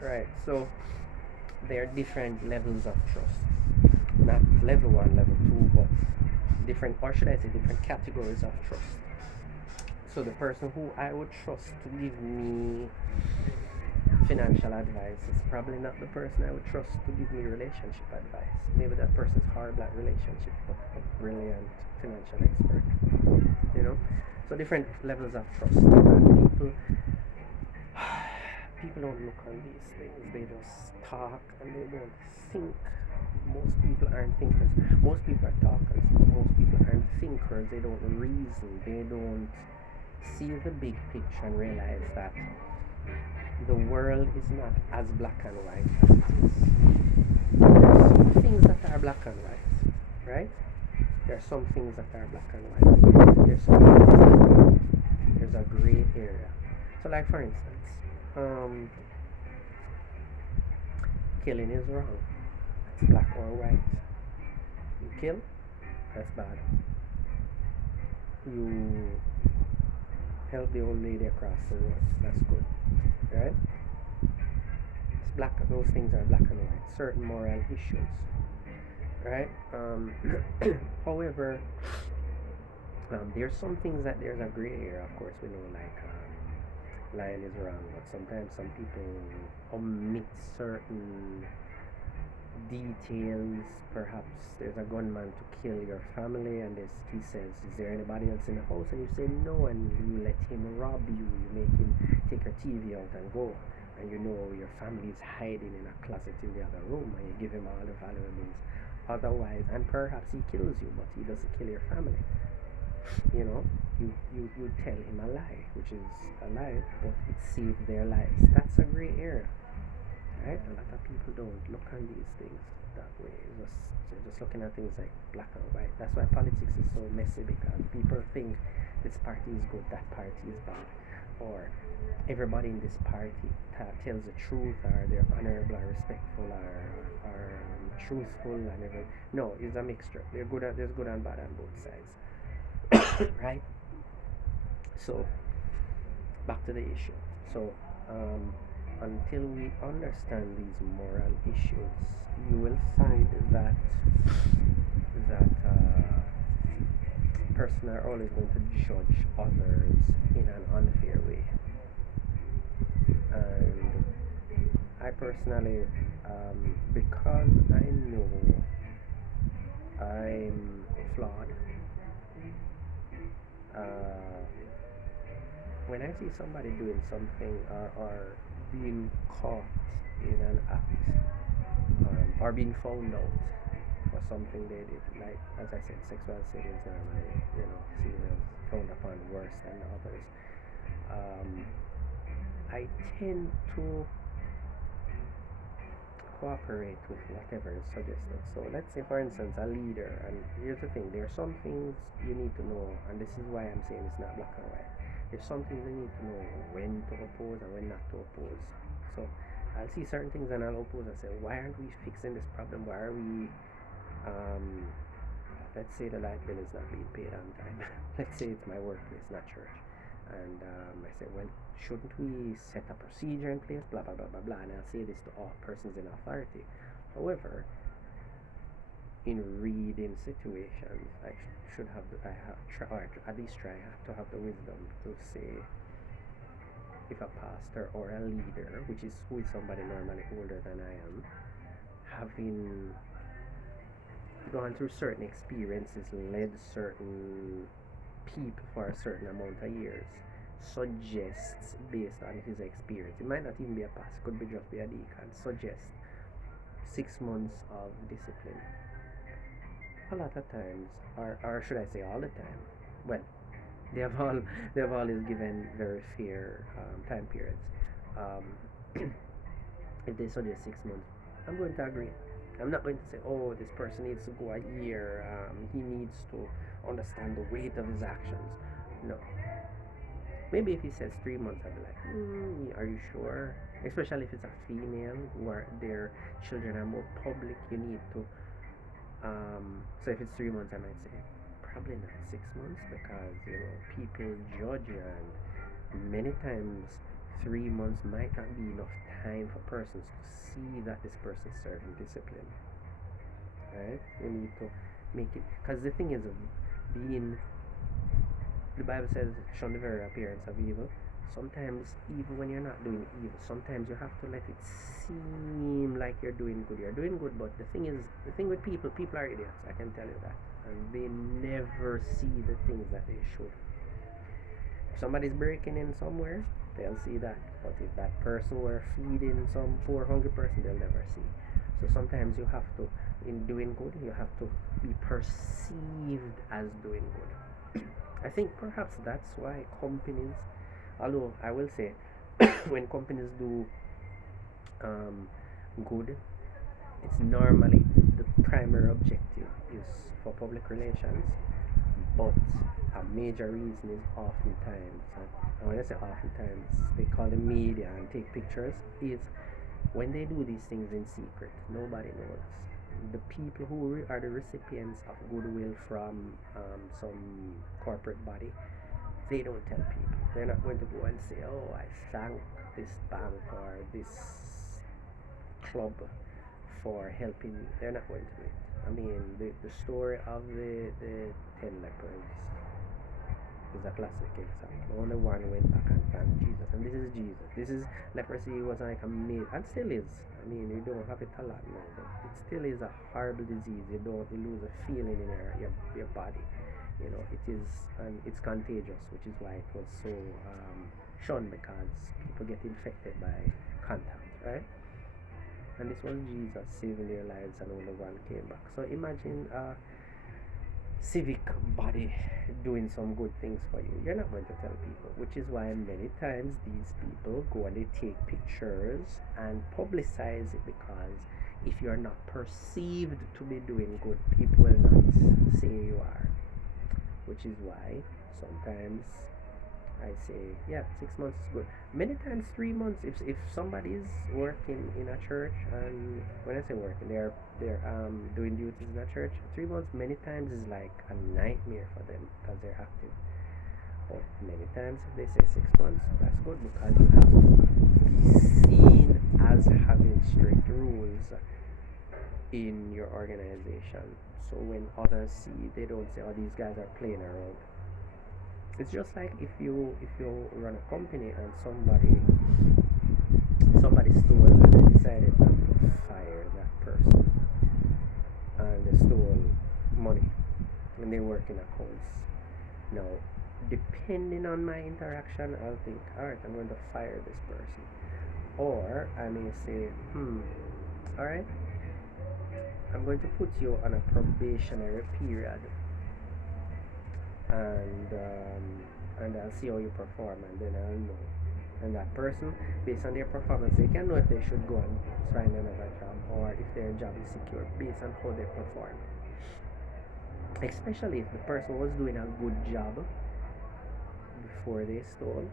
Right. So there are different levels of trust. Not level one, level two, but different, or should I say, different categories of trust. So the person who I would trust to give me financial advice is probably not the person I would trust to give me relationship advice. Maybe that person's horrible at relationship, but a brilliant financial expert. You know, so different levels of trust. And people don't look on these things. They just talk and they don't think. Most people aren't thinkers. Most people are talkers. Most people aren't thinkers. They don't reason. They don't see the big picture and realize that the world is not as black and white as it is. There are some things that are black and white, right? There are some things that are black and white. There's some things there's a gray area. So, like for instance, um, killing is wrong. It's black or white. You kill, that's bad. You help the old lady across the road, that's good, right? It's black. Those things are black and white. Certain moral issues, right? However, there's some things that there's a gray area. Of course, we know like lying is wrong, but sometimes some people omit certain details. Perhaps there's a gunman to kill your family, and he says, "Is there anybody else in the house?" And you say no, and you let him rob you. You make him take your TV out and go, and you know your family is hiding in a closet in the other room, and you give him all the valuables. Otherwise, and perhaps he kills you, but he doesn't kill your family. You know, you tell him a lie, which is a lie, but it saved their lives. That's a gray area, right? A lot of people don't look on these things that way. They're just looking at things like black and white. That's why politics is so messy, because people think this party is good, that party is bad, or everybody in this party tells the truth, or they're honorable, or respectful, or truthful, and every no, it's a mixture. There's good and bad on both sides, right? So back to the issue. So um, until we understand these moral issues, you will find that person are always going to judge others in an unfair way. And I personally, because I know I'm flawed, uh, when I see somebody doing something, or being caught in an act, or being found out for something they did, like as I said, sexual sin is normally, seen as frowned upon worse than others. Um, I tend to cooperate with whatever is suggested. So let's say, for instance, a leader, and here's the thing: there are some things you need to know, and this is why I'm saying it's not black and white. There's some things you need to know when to oppose and when not to oppose. So I'll see certain things and I'll oppose and say, why aren't we fixing this problem? Why are we, um, let's say the light bill is not being paid on time. Let's say it's my workplace, not church. And I say, well, shouldn't we set a procedure in place? Blah, blah, blah, blah, blah. And I'll say this to all persons in authority. However, in reading situations, I should have, I have, try, or at least try to have the wisdom to say, if a pastor or a leader, which is who is somebody normally older than I am, having gone through certain experiences, led certain people for a certain amount of years, suggests based on his experience. It might not even be a pastor, could be just be a deacon. Suggests 6 months of discipline. A lot of times, or should I say all the time? Well, they have all they have always given very fair time periods. Um, if they suggest 6 months, I'm going to agree. I'm not going to say, oh, this person needs to go a year. He needs to understand the weight of his actions. No. Maybe if he says 3 months, I'll be like, are you sure? Especially if it's a female where their children are more public, you need to. So if it's 3 months, I might say, probably not 6 months, because people judge you, and many times 3 months might not be enough time for persons to see that this person is serving discipline, right? You need to make it, because the thing is, being, the Bible says, shun the very appearance of evil. Sometimes, even when you're not doing evil, sometimes you have to let it seem like you're doing good. You're doing good, but the thing is, the thing with people are idiots, I can tell you that. And they never see the things that they should. If somebody's breaking in somewhere, they'll see that. But if that person were feeding some poor hungry person, they'll never see. So sometimes you have to, in doing good, you have to be perceived as doing good. I think perhaps that's why companies, although I will say, when companies do good, it's normally the primary objective is for public relations, but a major reason is oftentimes, and when I say oftentimes, they call the media and take pictures, is when they do these things in secret, nobody knows. The people who are the recipients of goodwill from some corporate body, they don't tell people. They're not going to go and say, "Oh, I thank this bank or this club for helping me." They're not going to do it. I mean, the story of the 10 lepers is a classic example. Only one went back and thanked Jesus, and this is Jesus. This is, leprosy was like a myth, and still is. I mean, you don't have it a lot now, but it still is a horrible disease. You lose a feeling in your body. You know, it is, and it's contagious, which is why it was so shunned, because people get infected by contact, right? And this was Jesus saving their lives, and only one came back. So imagine civic body doing some good things for you. You're not going to tell people, which is why many times these people go and they take pictures and publicize it, because if you're not perceived to be doing good, people will not say you are, which is why sometimes I say, yeah, 6 months is good. Many times 3 months. If somebody is working in a church, and when I say working, they're doing duties in a church. 3 months many times is like a nightmare for them, because they're active. But many times if they say 6 months, that's good, because you have to be seen as having strict rules in your organization. So when others see, they don't say, "Oh, these guys are playing around." It's just like if you run a company and somebody stole, and they decided not to fire that person, and they stole money, and they work in accounts. Now, depending on my interaction, I'll think, all right, I'm going to fire this person, or I may say, all right, I'm going to put you on a probationary period, and I'll see how you perform, and then I'll know. And that person, based on their performance, they can know if they should go and find another job, or if their job is secure based on how they perform. Especially if the person was doing a good job before they stole,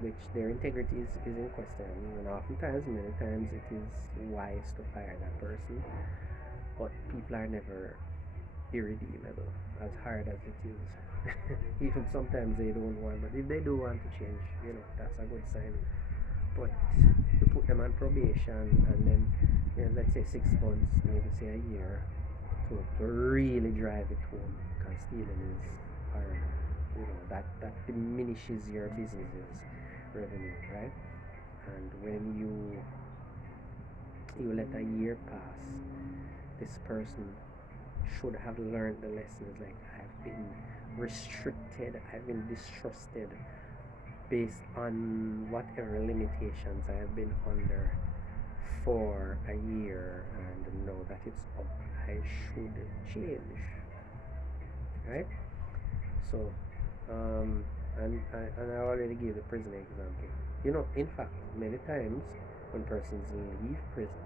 which their integrity is in question. And oftentimes, many times, it is wise to fire that person, but people are never irredeemable, as hard as it is. Even sometimes they don't want, but if they do want to change, that's a good sign. But you put them on probation, and then, let's say 6 months, maybe say a year, to really drive it home, because stealing is hard. That diminishes your business's revenue, right? And when you let a year pass, this person should have learned the lessons. Like, I've been restricted, I've been distrusted based on whatever limitations I have been under for a year, and know that it's up. I should change, right? So, and I already gave the prison example. In fact, many times when persons leave prison,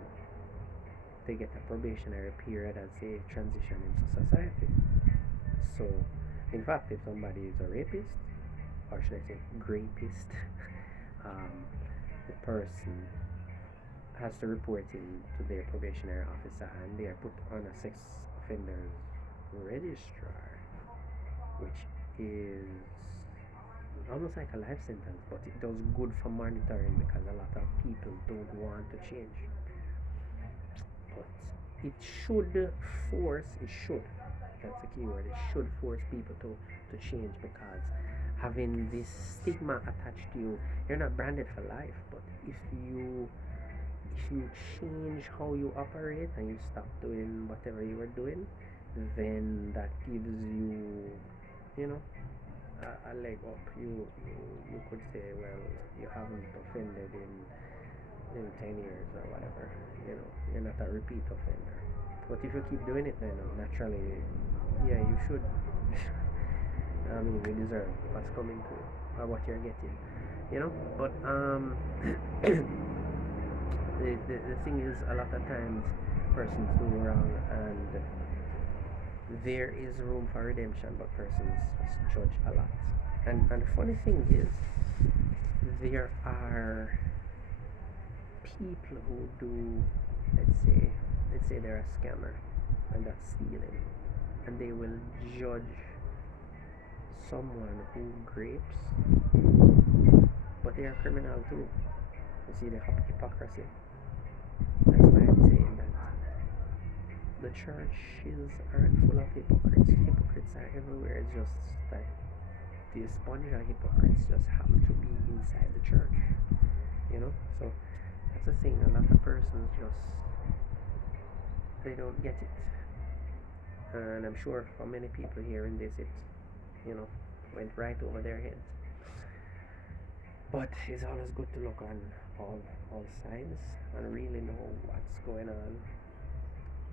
they get a probationary period as they transition into society. So, in fact, if somebody is a rapist, or should I say grapist, the person has to report in to their probationary officer, and they are put on a sex offenders registrar, which is almost like a life sentence, but it does good for monitoring because a lot of people don't want to change. But it should it should, that's the key word, it should force people to change, because having this stigma attached to you, you're not branded for life. But if you change how you operate and you stop doing whatever you were doing, then that gives you, you know, a leg up. You could say, well, you haven't offended in 10 years or whatever. You're not a repeat offender. But if you keep doing it, then naturally, yeah, you should. I mean, you deserve what's coming to you or what you're getting. But the thing is, a lot of times persons do wrong, and there is room for redemption, but persons just judge a lot. And the funny thing is, there are people who do, let's say they're a scammer and that's stealing, and they will judge someone who grapes, but they are criminal too. You see the hypocrisy. That's why I'm saying that the churches aren't full of hypocrites. Hypocrites are everywhere. It's just that the sponge of hypocrites just happen to be inside the church. So that's the thing. A lot of persons just, they don't get it, and I'm sure for many people hearing this, it went right over their heads. But it's always good to look on all sides and really know what's going on,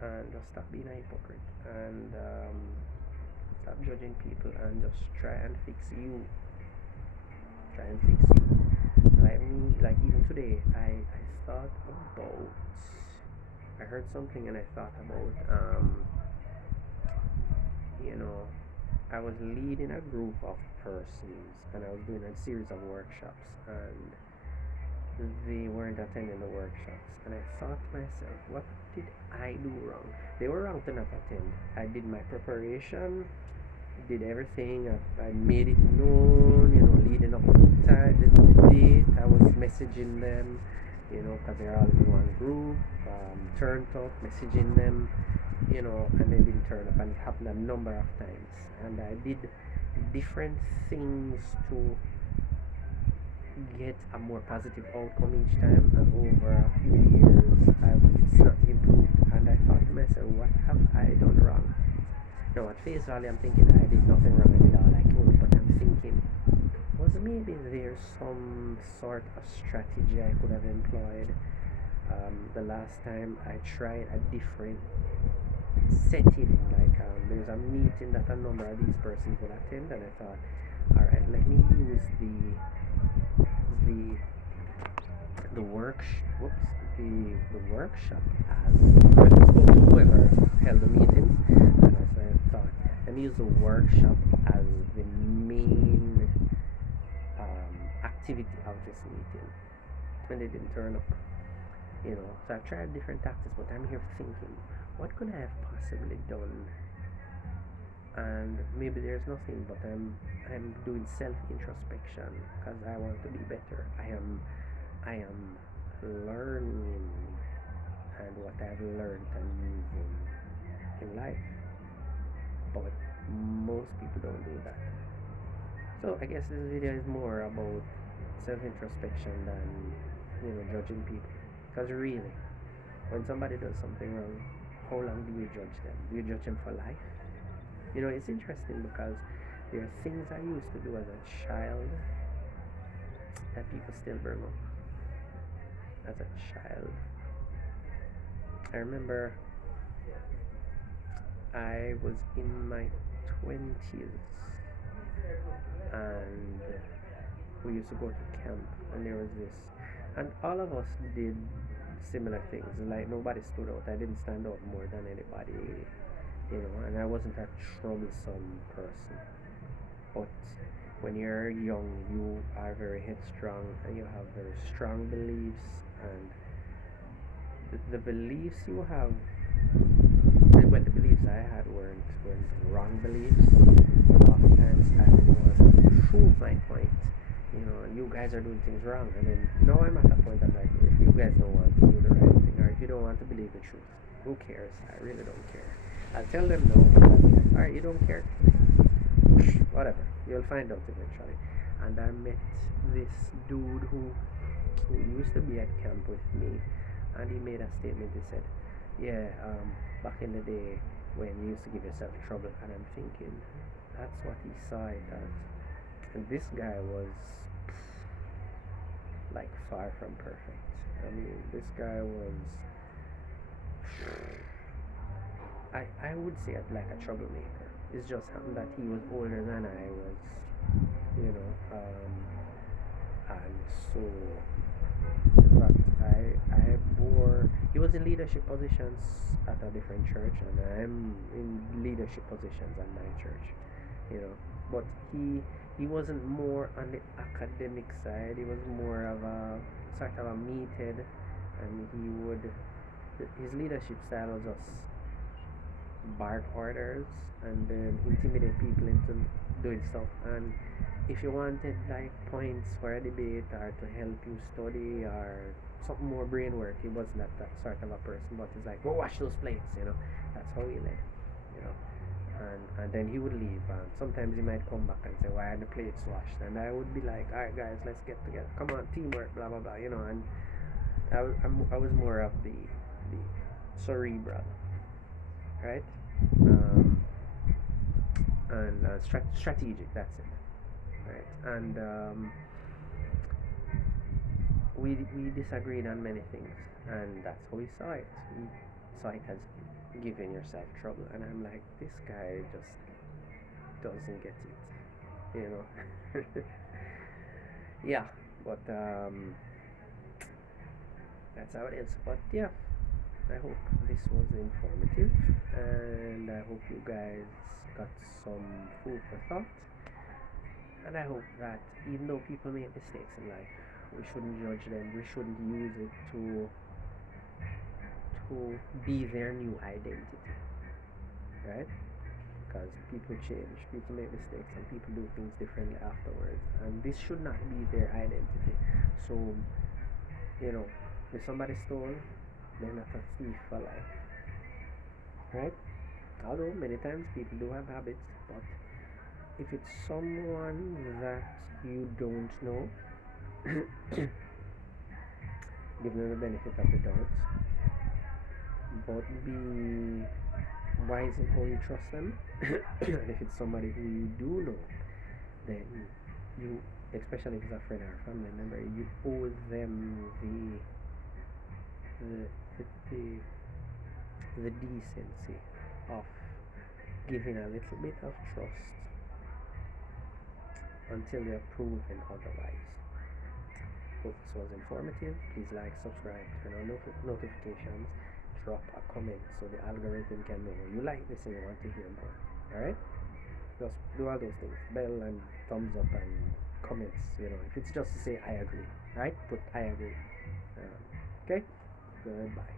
and just stop being a hypocrite, and stop judging people, and just try and fix you. Like me, like even today, I heard something, and I thought about I was leading a group of persons, and I was doing a series of workshops, and they weren't attending the workshops, and I thought to myself, what did I do wrong? They were wrong to not attend. I did my preparation, did everything. I made it known, leading up to the date. I was messaging them, because they're all in one group. Turned up, messaging them, and they didn't turn up, and it happened a number of times. And I did different things to get a more positive outcome each time, and over a few years, it's not improved. And I thought to myself, what have I done wrong? Now, at face value, I'm thinking I did nothing wrong. I did all I could, but I'm thinking, was maybe there some sort of strategy I could have employed? The last time I tried a different setting, like there's a meeting that a number of these persons will attend, and I thought, all right, let me use the the work the workshop as whoever held the meetings, and I thought, let me use the workshop as the main activity of this meeting, and they didn't turn up. So I've tried different tactics, but I'm here thinking, what could I have possibly done? And maybe there's nothing, but I'm doing self introspection because I want to be better. I am learning, and what I've learned and using in life, but most people don't do that. So I guess this video is more about self introspection than judging people. Because really, when somebody does something wrong, how long do you judge them? Do you judge them for life? It's interesting because there are things I used to do as a child that people still bring up. As a child, I remember I was in my 20s, and we used to go to camp, and there was this, and all of us did similar things. Like, nobody stood out. I didn't stand out more than anybody, and I wasn't a troublesome person. But when you're young, you are very headstrong, and you have very strong beliefs, and the beliefs you have, well, the beliefs beliefs I had weren't wrong beliefs. Oftentimes I would want to prove my point, and you guys are doing things wrong. And then now I'm at a point I'm like, if you guys don't want to do the right thing, or if you don't want to believe the truth, who cares? I really don't care. I'll tell them no, but I'll be like, alright, you don't care? Whatever. You'll find out eventually. And I met this dude who used to be at camp with me, and he made a statement. He said, yeah, back in the day when you used to give yourself trouble. And I'm thinking, that's what he saw it as. And this guy was like far from perfect. I mean, this guy was, I would say it like a troublemaker. It's just happened that he was older than I was, and so in fact he was in leadership positions at a different church, and I'm in leadership positions at my church, but he wasn't more on the academic side. He was more of a sort of a meathead, and his leadership style was just bark orders and then intimidate people into doing stuff. And if you wanted like points for a debate or to help you study or something more brain work, he wasn't that sort of a person. But it's like, go wash those plates, That's how he led, you know. And then he would leave, and sometimes he might come back and say, why are the plates washed? And I would be like, alright guys, let's get together, come on, teamwork, blah blah blah, And I was more of the cerebral, right? And strategic, that's it, right? And we disagreed on many things, and that's how we saw it. We saw it as giving yourself trouble, and I'm like, this guy just doesn't get it, Yeah, but that's how it is. But yeah, I hope this was informative, and I hope you guys got some food for thought. And I hope that even though people make mistakes in life, we shouldn't judge them. We shouldn't use it to be their new identity, right? Because people change, people make mistakes, and people do things differently afterwards. And this should not be their identity. So, if somebody stole, they're not a thief for life, right? Although many times people do have habits, but if it's someone that you don't know, give them the benefit of the doubt, but be wise in how you trust them. And if it's somebody who you do know, then you, especially if it's a friend or a family member, you owe them the decency of giving a little bit of trust until you're proven otherwise. Hope this was informative. Please like, subscribe, turn on notifications, drop a comment so the algorithm can know you like this and you want to hear more. Alright? Just do all those things. Bell and thumbs up and comments, if it's just to say I agree. Right? Put I agree. Okay? Goodbye.